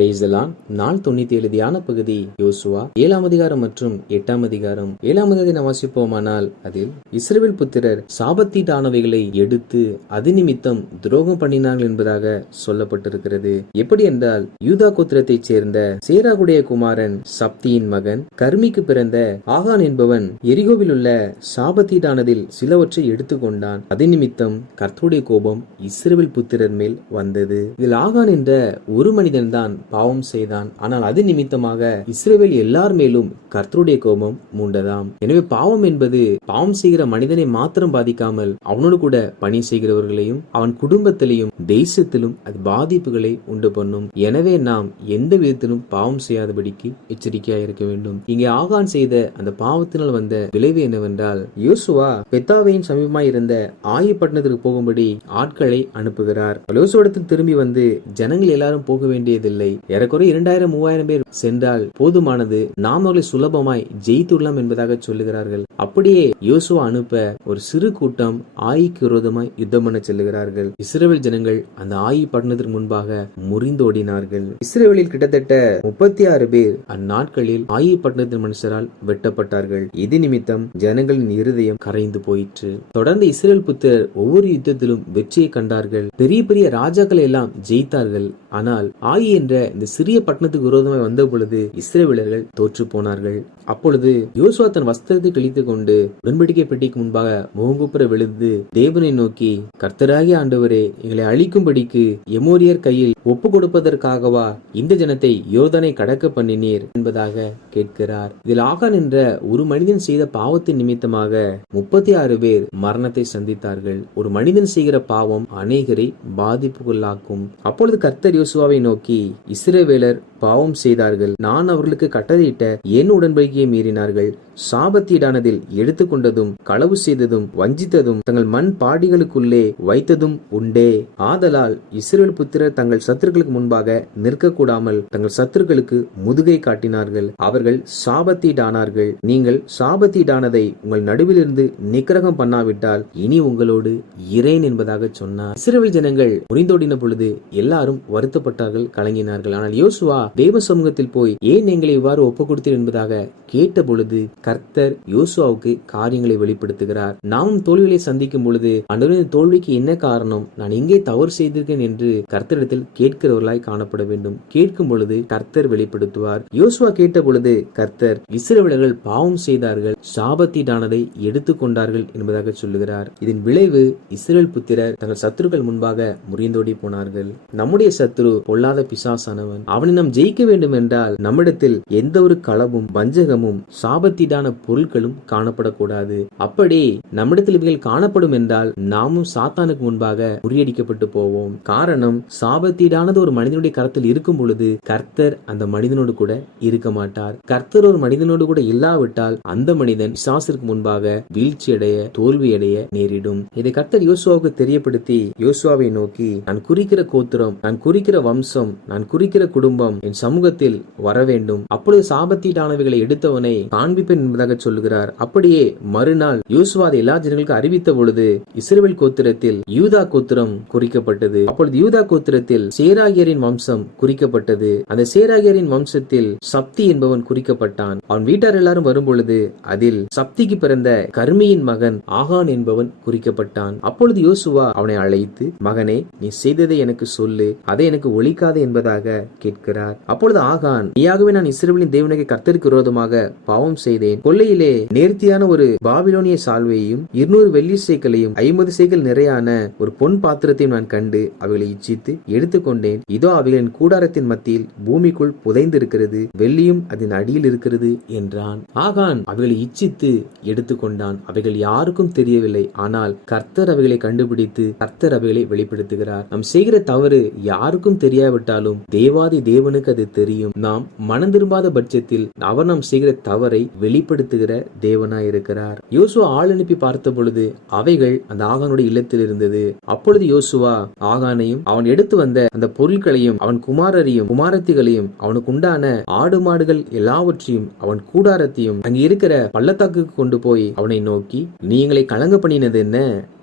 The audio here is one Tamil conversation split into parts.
Praise the Lord. நாள் 97 தியான பகுதி யோசுவா 7ஆம் அதிகாரம் மற்றும் 8ஆம் அதிகாரம். 7ஆம் அதிகாரத்தை வாசிப்போமானால் அதில் இஸ்ரவேல் புத்திரர் சாபத்தீடானவைகளை எடுத்து அது நிமித்தம் துரோகம் பண்ணினார்கள் என்பதாக சொல்லப்பட்டிருக்கிறது. எப்படி என்றால், யூதா கோத்திரத்தைச் சேர்ந்த சேராகுடைய குமாரன் சப்தியின் மகன் கர்மிக்கு பிறந்த ஆகான் என்பவன் எரிகோவில் உள்ள சாபத்தீடானதில் சிலவற்றை எடுத்துக்கொண்டான். அது நிமித்தம் கர்த்தருடைய கோபம் இஸ்ரவேல் புத்திரர் மேல் வந்தது. இதில் ஆகான் என்ற ஒரு மனிதன் தான் பாவம் செய்தான். ஆனால் அது நிமித்தமாக இஸ்ரவேல் எல்லார் மேலும் கர்த்தருடைய கோபம் மூண்டதாம். எனவே பாவம் என்பது பாவம் செய்கிற மனிதனை மாத்திரம் பாதிக்காமல் அவனோடு கூட பணி செய்கிறவர்களையும் அவன் குடும்பத்திலையும் தேசத்திலும் அது பாதிப்புகளை உண்டு பண்ணும். எனவே நாம் எந்த விதத்திலும் பாவம் செய்யாதபடிக்கு எச்சரிக்கையாக இருக்க வேண்டும். இங்கே ஆகான் செய்த அந்த பாவத்தினால் வந்த விளைவு என்னவென்றால், யோசுவா பெத்தாவையின் சமீபமாய் இருந்த ஆயி பட்டணத்திற்கு போகும்படி ஆட்களை அனுப்புகிறார். யோசுவாவிடத்தில் திரும்பி வந்து, ஜனங்கள் எல்லாரும் போக வேண்டியதில்லை, ஏறக்குறைய 2000-3000 பேர் சென்றால் போதுமானது, நாம் அவர்களை சுலபமாய் ஜெயித்துள்ளோம் என்பதாக சொல்லுகிறார்கள். அப்படியே யோசுவா அனுப்ப ஒரு சிறு கூட்டம் ஆயிக்கு விரோதமாய் யுத்தம் பண்ண செல்லுகிறார்கள். இஸ்ரவேல் ஜனங்கள் அந்த ஆயி பட்டணத்திற்கு முன்பாக முறிந்தோடினார்கள். இஸ்ரவேலில் கிட்டத்தட்ட 36 பேர் அந்நாட்களில் ஆயி பட்டணத்தின் மனுஷரால் வெட்டப்பட்டார்கள். இது நிமித்தம் ஜனங்களின் இருதயம் கரைந்து போயிற்று. தொடர்ந்து இஸ்ரவேல் புத்திரர் ஒவ்வொரு யுத்தத்திலும் வெற்றியை கண்டார்கள். பெரிய பெரிய ராஜாக்கள் எல்லாம் ஜெயித்தார்கள். ஆனால் ஆயி என்ற இந்த சிறிய பட்டணத்துக்கு விரோதமாய் வந்த பொழுது இஸ்ரவேலர்கள் தோற்று போனார்கள். அப்பொழுது யோசுவா தன் வஸ்திரத்தை கிழித்துக் கொண்டு உடன்படிக்கை பெட்டிக்கு முன்பாக முகங்குப்புற விழுந்து தேவனை நோக்கி, கர்த்தராகிய ஆண்டவரே, எங்களை அழிக்கும்படிக்கு எமோரியர் கையில் ஒப்பு கொடுப்பதற்காகவா இந்த ஜனத்தை யோர்தானை கடக்க பண்ணினீர் என்பதாக கேட்கிறார். இதில் ஆகான் என்ற ஒரு மனிதன் செய்த பாவத்தின் நிமித்தமாக 36 பேர் மரணத்தை சந்தித்தார்கள். ஒரு மனிதன் செய்கிற பாவம் அநேகரை பாதிப்புக்குள்ளாக்கும். அப்பொழுது கர்த்தர் யோசுவாவை நோக்கி, இஸ்ரவேலர் பாவம் செய்தார்கள், நான் அவர்களுக்கு கட்டளையிட்ட என் உடன்படிக்கையை மீறினார்கள், சாபத்தீடானதில் எடுத்துக்கொண்டதும் களவு செய்ததும் வஞ்சித்ததும் தங்கள் மண் பாடிகளுக்குள்ளே வைத்ததும் உண்டே. ஆதலால் இஸ்ரவேல் புத்திரர் தங்கள் சத்துருக்களுக்கு முன்பாக நிற்கக்கூடாமல் தங்கள் சத்துருக்களுக்கு முதுகை காட்டினார்கள், அவர்கள் சாபத்தீடானார்கள். நீங்கள் சாபத்தீடானதை உங்கள் நடுவிலிருந்து நிக்கிரகம் பண்ணாவிட்டால் இனி உங்களோடு இரேன் என்பதாக சொன்னார். இஸ்ரவேல் ஜனங்கள் முறிந்தோடின பொழுது எல்லாரும் வருத்தப்பட்டார்கள், கலங்கினார்கள். ஆனால் யோசுவா தேவ சமூகத்தில் போய், ஏன் எங்களை இவ்வாறு ஒப்பு கொடுத்தீர் என்பதாக கேட்ட பொழுது கர்த்தர் யோசுவாவுக்கு காரியங்களை வெளிப்படுத்துகிறார். நாமும் தோல்விகளை சந்திக்கும் பொழுது, ஆண்டவரே, தோல்விக்கு என்ன காரணம், நான் எங்கே தவறு செய்திருக்கேன் என்று கர்த்தரிடத்தில் கேட்கிறவர்களாய் காணப்பட வேண்டும். கேட்கும் பொழுது கர்த்தர் வெளிப்படுத்துவார். யோசுவா கேட்ட பொழுது கர்த்தர் இஸ்ரவேலர்கள் பாவம் செய்தார்கள், சாபத்தீடானதை எடுத்துக்கொண்டார்கள் என்பதாக சொல்லுகிறார். இதன் விளைவு இஸ்ரவேல் புத்திரர் தங்கள் சத்துருக்கள் முன்பாக முறிந்தோடி போனார்கள். நம்முடைய சத்துரு பொல்லாத பிசாசானவன். அவனை நாம் ஜெயிக்க வேண்டும் என்றால் நம்மிடத்தில் எந்த ஒரு களவும் வஞ்சகமும் சாபத்தீடான பொருட்களும் காணப்படக்கூடாது. அப்படி நம்மிடத்தில் இவைகள் காணப்படும் என்றால் நாமும் சாத்தானுக்கு முன்பாக முறியடிக்கப்பட்டு போவோம். காரணம், சாபத்தீடானது ஒரு மனிதனுடைய கரத்தில் இருக்கும் பொழுது கர்த்தர் அந்த மனிதனோடு கூட இருக்க மாட்டார். கர்த்தர் ஒரு மனிதனோடு கூட இல்லாவிட்டால் அந்த மனிதன் பிசாசிற்கு முன்பாக வீழ்ச்சியடைய தோல்வியடைய நேரிடும். இதை கர்த்தர் யோசுவாவுக்கு தெரியப்படுத்தி யோசுவாவை நோக்கி, நான் குறிக்கிற கோத்திரம், நான் குறிக்கிற வம்சம், நான் குறிக்கிற குடும்பம் என் சமூகத்தில் வர வேண்டும். அப்பொழுது சாபத்தீடானவைகளை எடுத்தவனை காண்பிப்பேன் என்பதாக சொல்லுகிறார். அப்படியே மறுநாள் யோசுவா எல்லா ஜனங்களுக்கும் அறிவித்த பொழுது இஸ்ரவேல் கோத்திரத்தில் யூதா கோத்திரம் குறிக்கப்பட்டது. அப்பொழுது யூதா கோத்திரத்தில் சேராகியரின் வம்சம் குறிக்கப்பட்டது. அந்த சேராகியரின் வம்சத்தில் சப்தி என்பவன் குறிக்கப்பட்டான். அவன் வீட்டார் எல்லாரும் வரும் பொழுது அதில் சப்திக்கு பிறந்த கர்மியின் மகன் ஆகான் என்பவன் குறிக்கப்பட்டான். அப்பொழுது யோசுவா அவனை அழைத்து, மகனே, நீ செய்ததை எனக்கு சொல்லு, அதை எனக்கு ஒழிக்காதே என்பதாக கேட்கிறார். அப்பொழுது ஆகான், நீயாகவே நான் இஸ்ரவேலின் தேவனுக்கு கர்த்தருக்கு விரோதமாக பாவம் செய்தேன். கொள்ளையிலே நேர்த்தியான ஒரு பாபிலோனிய சால்வையையும் 200 வெள்ளி சேக்கலையும் 50 சேக்கல் நிறையான ஒரு பொன் பாத்திரத்தையும் நான் கண்டு அவைகளை இச்சித்து எடுத்துக்கொண்டேன். இதோ அவைகளின் கூடாரத்தின் மத்தியில் பூமிக்குள் புதைந்திருக்கிறது, வெள்ளியும் அதன் அடியில் இருக்கிறது என்றான். ஆகான் அவைகளை இச்சித்து எடுத்துக்கொண்டான். அவைகள் யாருக்கும் தெரியவில்லை. ஆனால் கர்த்தர் அவைகளை கண்டுபிடித்து கர்த்தர் அவைகளை வெளிப்படுத்துகிறார். நாம் செய்கிற தவறு யாருக்கும் தெரியாவிட்டாலும் தேவாதி தேவனுக்கு அது தெரியும். நாம் மனம் திரும்பாத பட்சத்தில் அவர் நாம் செய்கிற தவறை வெளிப்படுத்துகிற தேவனாய் இருக்கிறார். யோசுவா ஆள் அனுப்பி பார்த்த பொழுது அவைகள் அந்த ஆகானுடைய இல்லத்தில் இருந்தது. அப்பொழுது யோசுவா ஆகானையும் அவன் எடுத்து வந்த அந்த பொருட்களையும் அவன் குமாரரையும் குமாரத்திகளையும் அவனுக்கு உண்டான ஆடு மாடுகள் எல்லாவற்றையும் அவன் கூடாரத்தையும் அங்கு இருக்கிற பள்ளத்தாக்கு கொண்டு போய் அவனை நோக்கி, நீ எங்களை கலங்க பண்ணினது என்ன?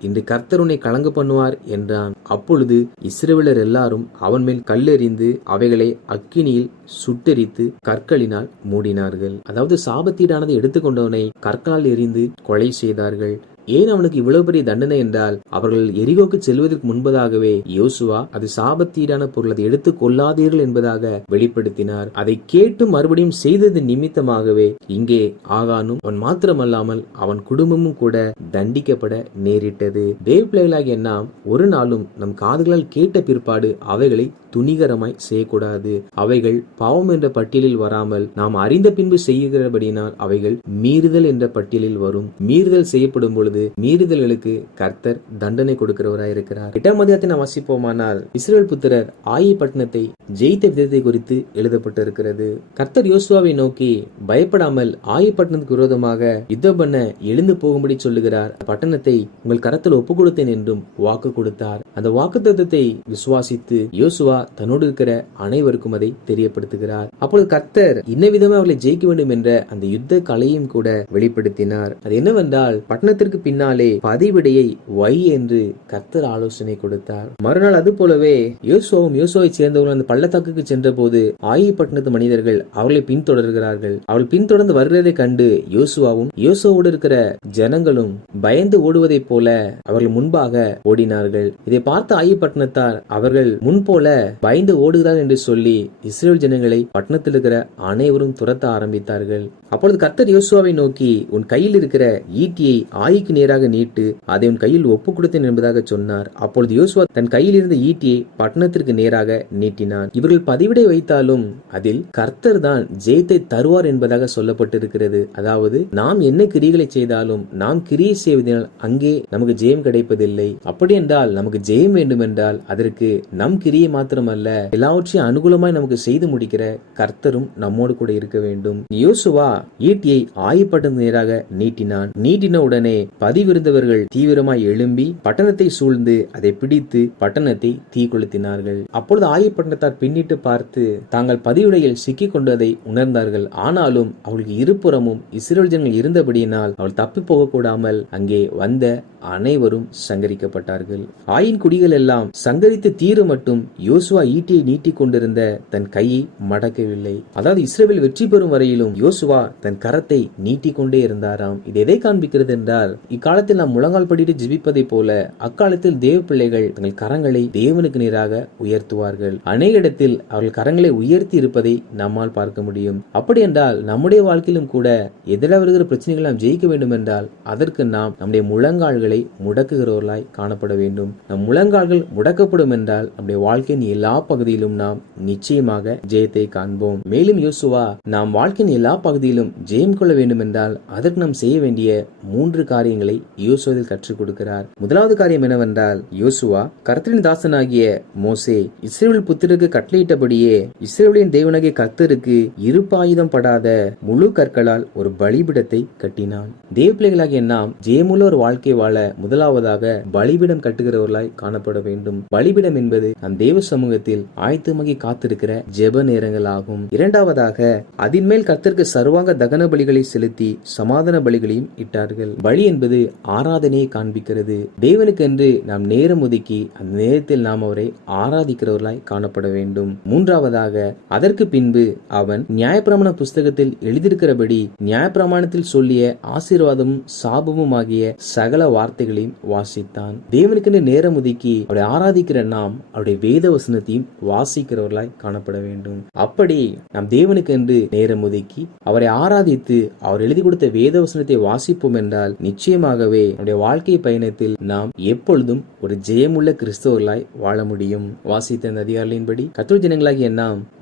இன்று கர்த்தர் உன்னை கலங்க பண்ணுவார் என்றான். அப்பொழுது இஸ்ரவேலர் எல்லாரும் அவன் மேல் கல்லெறிந்து அவைகளை அக்கினியில் சுட்டெரித்து கற்களினால் மூடினார்கள். அதாவது சாபத்தீடானதை எடுத்துக்கொண்டவனை கற்களால் எறிந்து கொலை செய்தார்கள். ஏன் அவனுக்கு இவ்வளவு பெரிய தண்டனை என்றால், அவர்கள் எரிகோக்கு செல்வதற்கு முன்பதாகவே யோசுவா அது சாபத்தீடான பொருள், அதை எடுத்துக் கொள்ளாதீர்கள் என்பதாக வெளிப்படுத்தினார். அதை கேட்டு மறுபடியும் செய்தது நிமித்தமாகவே இங்கே ஆகானும் அவன் மாத்திரமல்லாமல் அவன் குடும்பமும் கூட தண்டிக்கப்பட நேரிட்டது. தேவ பிள்ளைகளாகிய நாம் ஒரு நாளும் நம் காதுகளால் கேட்ட பிற்பாடு அவைகளை துணிகரமாய் செய்யக்கூடாது. அவைகள் பாவம் என்ற பட்டியலில் வராமல் நாம் அறிந்த பின்பு செய்கிறபடினால் அவைகள் மீறுதல் என்ற பட்டியலில் வரும். மீறுதல் செய்யப்படும் பொழுது மீறுதல்களுக்கு கர்த்தர் தண்டனை கொடுக்கிறவராய் இருக்கிறார். 8ஆம் அதிகாரத்தை நாம் வாசிப்போமானால், இஸ்ரவேல் புத்திரர் ஆயி பட்டணத்தை ஜெயித்த விதத்தை குறித்து எழுதப்பட்டிருக்கிறது. கர்த்தர் யோசுவாவை நோக்கி, பயப்படாமல் ஆயி பட்டணத்துக்கு விரோதமாக யுத்தம் பண்ண எழுந்து போகும்படி சொல்லுகிறார். பட்டணத்தை உங்கள் கரத்தில் ஒப்பு கொடுத்தேன் என்றும் வாக்கு கொடுத்தார். அந்த வாக்குத்தத்தத்தை விசுவாசித்து யோசுவா தன்னோடு இருக்கிற அனைவருக்கும் அதை தெரியப்படுத்துகிறார். அப்பொழுது கர்த்தர் இன்ன விதமே அவர்களை ஜெயிக்க வேண்டும் என்ற அந்த யுத்த கலையும் கூட வெளிப்படுத்தினார். அது என்னவென்றால், பட்டணத்திற்கு பின்னாலே பதிவிடையை வை என்று கர்த்தர் ஆலோசனை கொடுத்தார். மறுநாள் அது போலவே யோசுவாவை சேர்ந்தவர்கள் அந்த பள்ளத்தாக்குக்கு சென்ற போது ஆயி பட்டணத்து மனிதர்கள் அவர்களை பின்தொடர்கிறார்கள். அவர்கள் பின்தொடர்ந்து வருகிறதை கண்டு யோசுவாவும் யோசுவாவோடு இருக்கிற ஜனங்களும் பயந்து ஓடுவதைப் போல அவர்கள் முன்பாக ஓடினார்கள். இதை பார்த்த ஆயி பட்டணத்தார் அவர்கள் முன்போல பயந்து ஓடுகிறார் என்று சொல்லி இஸ்ரேல் ஜனங்களை பட்டணத்தில் இருக்கிற அனைவரும் துரத்த ஆரம்பித்தார்கள். அப்பொழுது கர்த்தர் யோசுவாவை நோக்கி, உன் கையில் இருக்கிற ஈட்டியை ஆயிக்கு நேராக நீட்டு, அதை உன் கையில் ஒப்பு கொடுத்தேன் என்பதாக சொன்னார். அப்பொழுது யோசுவா தன் கையில் இருந்த ஈட்டியை பட்டணத்திற்கு நேராக நீட்டினான். இவர்கள் பதிவிடை வைத்தாலும் அதில் கர்த்தர் தான் ஜெயத்தை தருவார் என்பதாக சொல்லப்பட்டிருக்கிறது. அதாவது நாம் என்ன கிரிகளை செய்தாலும் நாம் கிரியை செய்வதனால் அங்கே நமக்கு ஜெயம் கிடைப்பதில்லை. அப்படி என்றால் நமக்கு ஜெயம் வேண்டும் என்றால் அதற்கு நம் கிரியை மாத்திரமல்ல, எல்லாவற்றையும் அனுகூலமாய் நமக்கு செய்து முடிக்கிற கர்த்தரும் நம்மோடு கூட இருக்க வேண்டும். யோசுவா ஈட்டியை ஆயப்பட்டணத்துக்கு நேராக நீட்டினான். நீட்டின உடனே பதிவிருந்தவர்கள் தீவிரமாய் எழும்பி பட்டணத்தை சூழ்ந்து அதை பிடித்து பட்டணத்தை தீ கொளுத்தினார்கள். அப்பொழுது ஆயப்பட்டணத்தார் பின்னிட்டு பார்த்து தாங்கள் பதிவுடையில் சிக்கிக் கொண்டதை உணர்ந்தார்கள். ஆனாலும் அவளுக்கு இருபுறமும் இஸ்ரவேல் ஜனங்கள் இருந்தபடியினால் அவள் தப்பி போக கூடாமல் அங்கே வந்த அனைவரும் சங்கரிக்கப்பட்டார்கள். ஆயின் குடிகள் எல்லாம் சங்கரித்து தீரு மட்டும் யோசுவா ஈட்டியை நீட்டிக் கொண்டிருந்த தன் கையை மடக்கவில்லை. அதாவது இஸ்ரவேல் வெற்றி பெறும் வரையிலும் யோசுவா தன் கரத்தை நீட்டிக் கொண்டே இருந்தாராம். இது எதை காண்பிக்கிறது என்றால், இக்காலத்தில் நாம் முழங்கால் படிட்டு ஜெபிப்பதை போல அக்காலத்தில் தேவ பிள்ளைகள் தங்கள் கரங்களை தேவனுக்கு நேராக உயர்த்துவார்கள். அநேக இடத்தில் அவர்கள் கரங்களை உயர்த்தி இருப்பதை நம்மால் பார்க்க முடியும். அப்படி என்றால் நம்முடைய வாழ்க்கையிலும் கூட எதிராக வருகிற பிரச்சனைகளை நாம் ஜெயிக்க வேண்டும் என்றால் அதற்கு நாம் நம்முடைய முழங்கால்களை முடக்குகிறவர்களாய் காணப்பட வேண்டும். நம் முழங்கால்கள் முடக்கப்படும் என்றால் நம்முடைய வாழ்க்கையின் எல்லா பகுதியிலும் நாம் நிச்சயமாக ஜெயத்தை காண்போம். மேலும் யோசுவா நாம் வாழ்க்கையின் எல்லா பகுதியிலும் ஜெயம் கொள்ள வேண்டும் என்றால் அதற்கு நாம் செய்ய வேண்டிய 3 காரியங்களை யோசுவாவில் கற்றுக் கொடுக்கிறார். முதலாவது காரியம் என்னவென்றால், யோசுவா கர்த்தரின் தாசனாகிய மோசே இஸ்ரவேல் புத்திரருக்கு கட்டளையிட்டபடியே இஸ்ரவேலின் தேவனாகிய கர்த்தருக்கு இருப்பாயுதம் படாத முழு கற்களால் ஒரு பலிபீடத்தை கட்டினான். தேவ பிள்ளைகளாகிய நாம் ஜெயமுள்ள ஒரு வாழ்க்கை வாழ முதலாவதாக பலிபீடம் கட்டுகிறவர்களாய் காணப்பட வேண்டும். பலிபீடம் என்பது நம் தேவ சமூகத்தில் ஆயத்தமாகி காத்திருக்கிற ஜெப நேரங்கள் ஆகும். இரண்டாவதாக அதன் மேல் கர்த்தருக்கு சர்வாங்க தகன பலிகளை செலுத்தி சமாதான பலிகளையும் இட்டார்கள். பலி என்பது ஆராதனையை காண்பிக்கிறது. தேவனுக்கு என்று நாம் நேரம் ஒதுக்கி அந்த நேரத்தில் நாம் அவரை ஆராதிக்கிறவர்களாய் காணப்பட வேண்டும். மூன்றாவதாக அதற்கு பின்பு அவன் நியாயப்பிரமாண புஸ்தகத்தில் எழுதியிருக்கிறபடி நியாயப்பிரமாணத்தில் சொல்லிய ஆசீர்வாதமும் சாபமும் ஆகிய சகல வார்த்தைகளையும் வாசித்தான். தேவனுக்கு நேரம் ஒதுக்கி அவரை ஆராதிக்கிற நாம் அவருடைய வேத வசனத்தையும் வாசிக்கிறவர்களாய் காணப்பட வேண்டும். அப்படி நாம் தேவனுக்கு என்று நேரம் ஒதுக்கி அவரை ஆராதித்து அவர் எழுதி கொடுத்த வேத வசனத்தை வாசிப்போம் என்றால் நிச்சயமாகவே நம்முடைய வாழ்க்கை பயணத்தில் நாம் எப்பொழுதும் ஒரு ஜெயமுள்ள கிறிஸ்தவர்களாய் வாழ முடியும். வாசித்த அந்த அதிகாரிகளின்படி கர்த்தருடைய ஜனங்களாகிய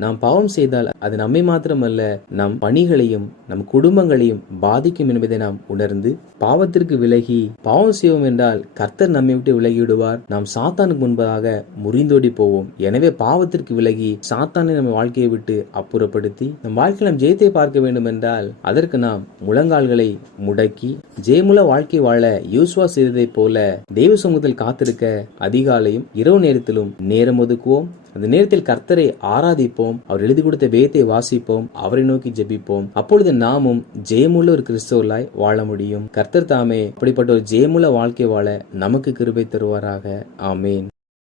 நாம் பாவம் செய்தால் அது நம்மை மாத்திரமல்ல நம் பணிகளையும் நம் குடும்பங்களையும் பாதிக்கும் என்பதை நாம் உணர்ந்து பாவத்திற்கு விலகி பாவம் செய்வோம் என்றால் கர்த்தர் நம்மை விட்டு விலகிவிடுவார். நாம் சாத்தானுக்கு முன்பதாக முறிந்தோடி போவோம். எனவே பாவத்திற்கு விலகி சாத்தானை நம்ம வாழ்க்கையை விட்டு அப்புறப்படுத்தி நம் வாழ்க்கையில் நாம் ஜெயத்தை பார்க்க வேண்டும் என்றால் அதற்கு நாம் முழங்கால்களை முடக்கி ஜெயமுள்ள வாழ்க்கை வாழ யோசுவா செய்ததை போல தெய்வ சமூகத்தில் காத்திருக்க அதிகாலையும் இரவு நேரத்திலும் நேரம் ஒதுக்குவோம். அந்த நேரத்தில் கர்த்தரை ஆராதிப்போம். அவர் எழுதி கொடுத்த வேதத்தை வாசிப்போம். அவரை நோக்கி ஜெபிப்போம். அப்பொழுது நாமும் ஜெயமுள்ள ஒரு கிறிஸ்தவர்களாய் வாழ முடியும். கர்த்தர் தாமே அப்படிப்பட்ட ஒரு ஜெயமுள்ள வாழ்க்கை வாழ நமக்கு கிருபை தருவாராக. ஆமேன்.